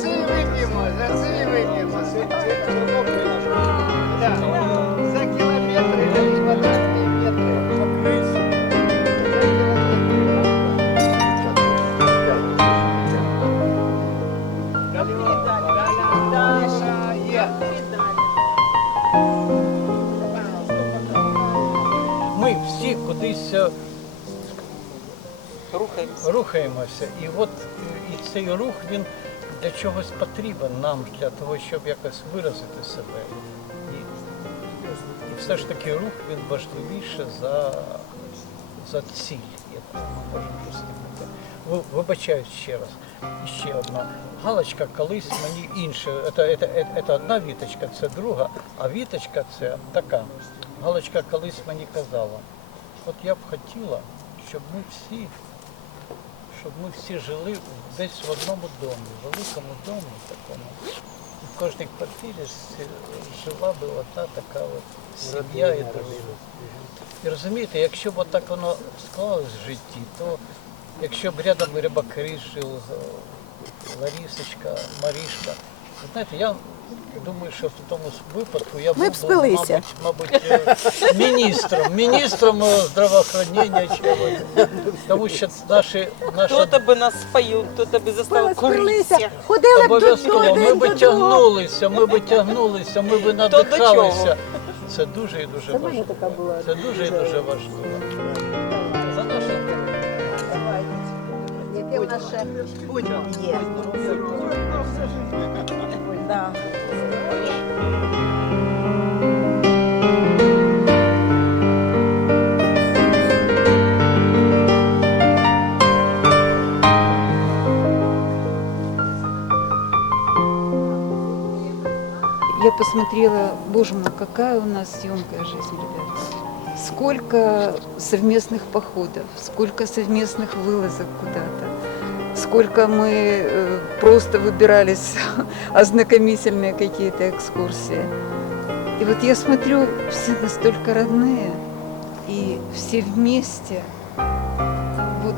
це вип'ємо, за це вип'ємо. Це, це, це роботи наші. За кілометри, за квадратні метри. За кілометри. Є. Ми всі кудись е, э, Рухаємося. рухаємося. І от і э, цей рух він для чогось потрібен нам, для того, щоб якось виразити себе. І, і все ж таки рух він важливіше за, за ціль, яку ми можемо досягнути. Вибачаю ще раз. Ще одна. Галочка колись мені інша. Це, одна віточка, це друга, а віточка це така. Галочка колись мені казала, от я б хотіла, щоб ми всі щоб ми всі жили десь в одному домі, в великому домі такому. І в кожній квартирі жила би одна така от сім'я і дружина. І розумієте, якщо б отак воно склалось в житті, то якщо б рядом рибакри жив, Ларісочка, Марішка, знаєте, я думаю, що в тому випадку я Ми б був, спилися. мабуть, мабуть, е, міністром, міністром е, здравоохранення чогось. Тому що наші, наша Хто-то би нас споїв, хто-то би заставив Спилися, ходили б до Обов'язково, ми би тягнулися, ми би тягнулися, ми би до надихалися. чого? Це дуже і дуже важливо. Це дуже і дуже важливо. За наше Яке в нас ще є. Я посмотрела, боже мой, какая у нас съемкая жизнь, ребята. Сколько совместных походов, сколько совместных вылазок куда-то, сколько мы э, просто выбирались ознакомительные какие-то экскурсии. И вот я смотрю, все настолько родные, и все вместе. Вот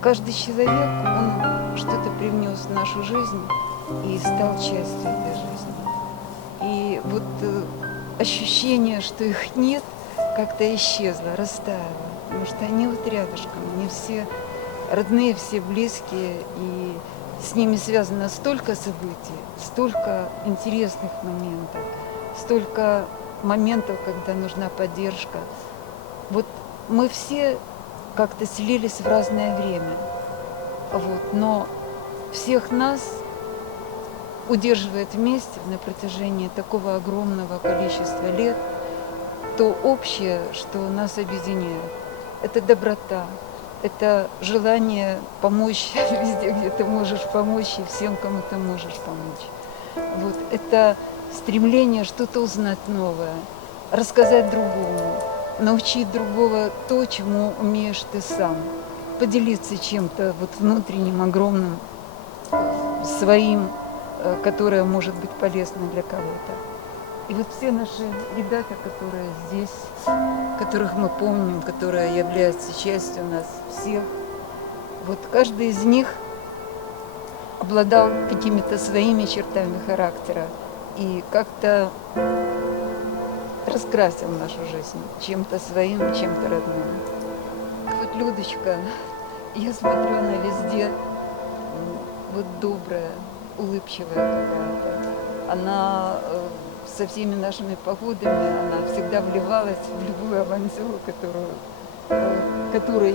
каждый человек, он что-то привнес в нашу жизнь и стал частью этой жизни. И вот э, ощущение, что их нет, как-то исчезло, растаяло. Потому что они вот рядышком, они все родные, все близкие, и с ними связано столько событий, столько интересных моментов, столько моментов, когда нужна поддержка. Вот мы все как-то слились в разное время. Вот, но всех нас удерживает вместе на протяжении такого огромного количества лет то общее, что нас объединяет. Это доброта, это желание помочь везде, где ты можешь помочь, и всем, кому ты можешь помочь. Вот. Это стремление что-то узнать новое, рассказать другому, научить другого то, чему умеешь ты сам, поделиться чем-то вот внутренним, огромным, своим, э, которое может быть полезно для кого-то. И вот все наши ребята, которые здесь, которых мы помним, которые являются частью нас всех, вот каждый из них обладал какими-то своими чертами характера и как-то раскрасил нашу жизнь чем-то своим, чем-то родным. Вот Людочка, я смотрю, она везде вот добрая, улыбчивая какая-то. Она э, со всеми нашими походами, она всегда вливалась в любую авантюру, которую, э, которые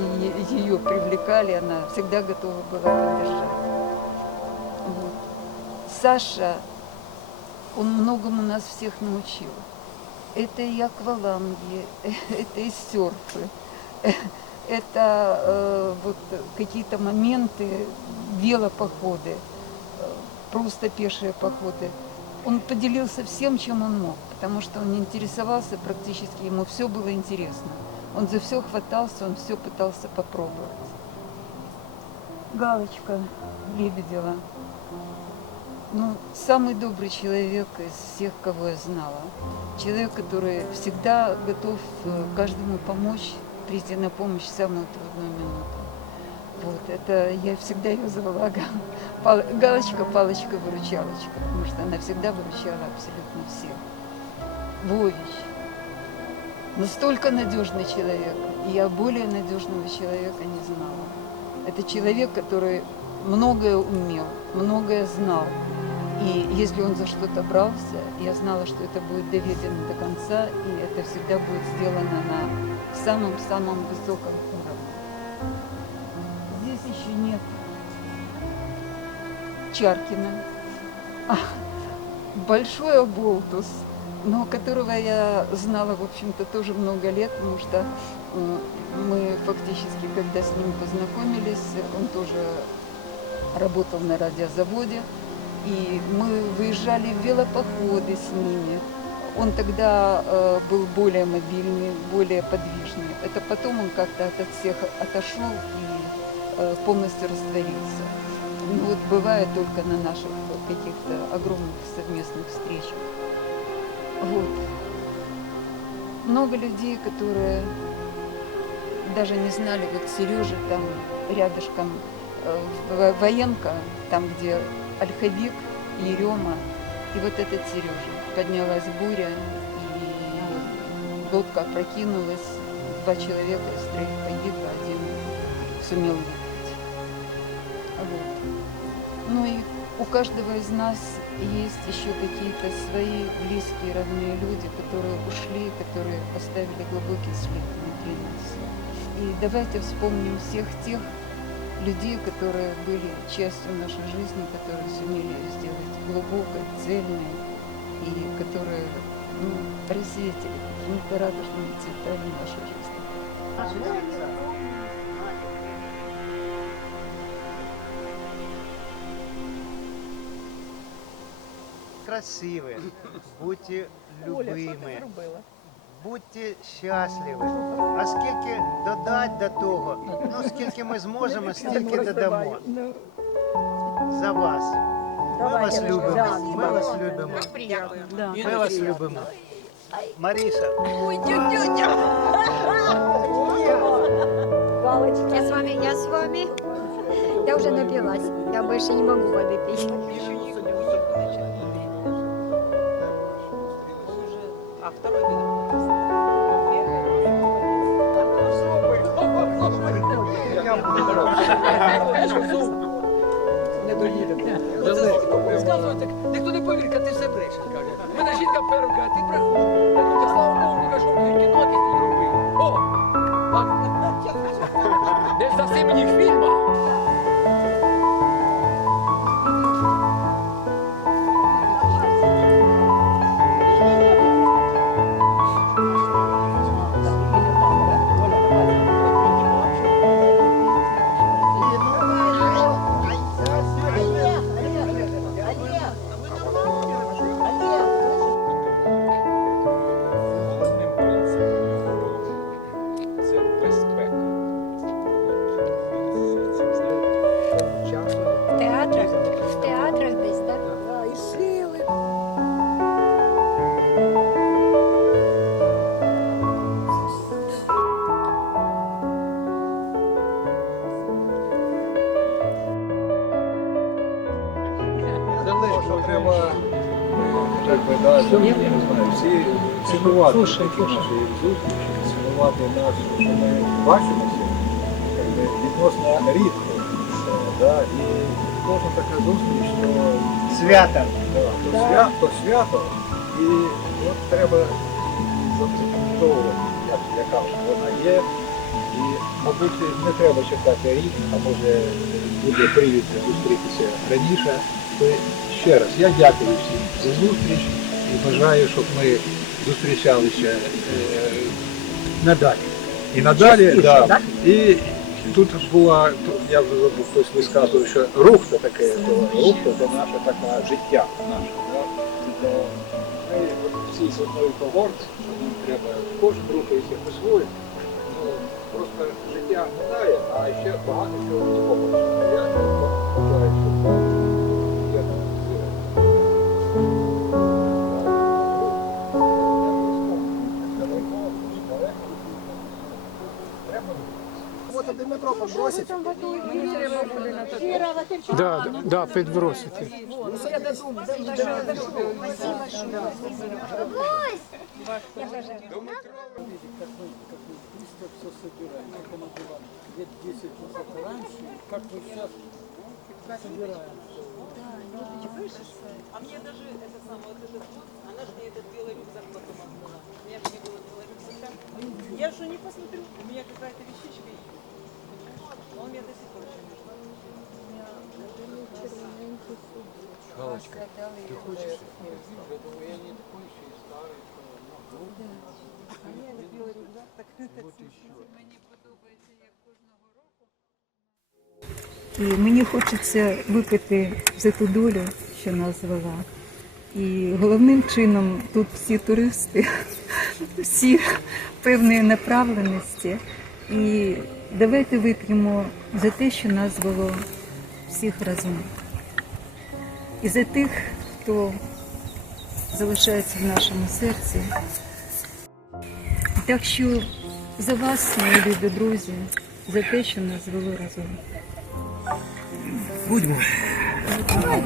ее привлекали, она всегда готова была поддержать. Вот. Саша, он многому нас всех научил. Это и акваланги, это и серфы, это э, вот какие-то моменты, велопоходы, э, просто пешие походы. Он поделился всем, чем он мог, потому что он не интересовался практически, ему все было интересно. Он за все хватался, он все пытался попробовать. Галочка Лебедева. Ну, самый добрый человек из всех, кого я знала. Человек, который всегда готов э, каждому помочь, прийти на помощь в самую трудную минуту. Вот, это я всегда ее звала Пал- Галочка, палочка, выручалочка, потому что она всегда выручала абсолютно всех. Вович, настолько надежный человек, и я более надежного человека не знала. Это человек, который многое умел, многое знал. И если он за что-то брался, я знала, что это будет доведено до конца, и это всегда будет сделано на самом-самом высоком уровне. Нет. Чаркина. А, Большой оболтус, но которого я знала, в общем-то, тоже много лет, потому что мы фактически, когда с ним познакомились, он тоже работал на радиозаводе, и мы выезжали в велопоходы с ними. Он тогда э, был более мобильный, более подвижный. Это потом он как-то от всех отошел и полностью растворился. Ну вот бывает только на наших каких-то огромных совместных встречах. Вот. Много людей, которые даже не знали, вот Сережа там рядышком э, военка, там где Ольховик, Ерема, и вот этот Сережа. Поднялась буря, и лодка опрокинулась, два человека из троих погибло, один сумел. Вот. Ну и у каждого из нас есть еще какие-то свои близкие, родные люди, которые ушли, которые оставили глубокий след внутри нас. И давайте вспомним всех тех людей, которые были частью нашей жизни, которые сумели сделать глубокой, цельной, и которые ну, просветили какими-то радужными цветами нашей жизни. Красиві, будьте любими, будьте щасливі. А скільки додати до того, ну скільки ми зможемо, стільки додамо. За вас. Ми вас любимо. Ми вас любимо. Ми вас любимо. Маріша, Я с вами, я с вами. Я уже напилась. Я больше не могу воды пить. Не доїдемо. Сказує так, ніхто не повірить, а ти все бреше, каже. Мене жінка перука, а ти брехун. Так слава Богу, не кажу. Що треба так би, да, не знаю, всі цінувати такі наші зустрічі, цінувати нас, що ми бачимося відносно рідко. Е, Да, і кожна така зустріч, то, свято. да, то, свято, то свято, і от треба запам'ятовувати, яка вона є. І, мабуть, не треба чекати рік, а може буде привід зустрітися раніше. Ще раз я дякую всім за зустріч і бажаю, щоб ми зустрічалися е, надалі. І надалі, да. І тут була, тут я вже забув, хтось висказував, що рух то таке, то рух це наше таке життя наше. Да? То ми от всі з одної когорти, що нам треба, кожен рухається по-своєму. Ну, просто життя минає, а ще багато чого не. Я вважаю, Да, да, підбросити. А мне даже это самое, вот этот вот, она же мне этот белый рюкзак потом отдала. У меня же не было белого рюкзака. Я же не посмотрю, у меня какая-то вещичка есть. Галочка, ты хочешь? І мені хочеться випити за ту долю, що нас звела. І головним чином тут всі туристи, всі певної направленості. І давайте вип'ємо за те, що нас звело всіх разом. І за тих, хто залишається в нашому серці. Так що за вас, мої любі друзі, за те, що нас звело разом.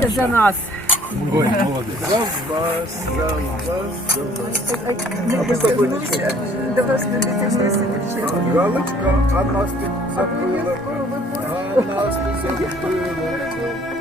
Це за нас. До вас не дівчата. Галочка, а нас тут забила. А нас тут забила. Оля.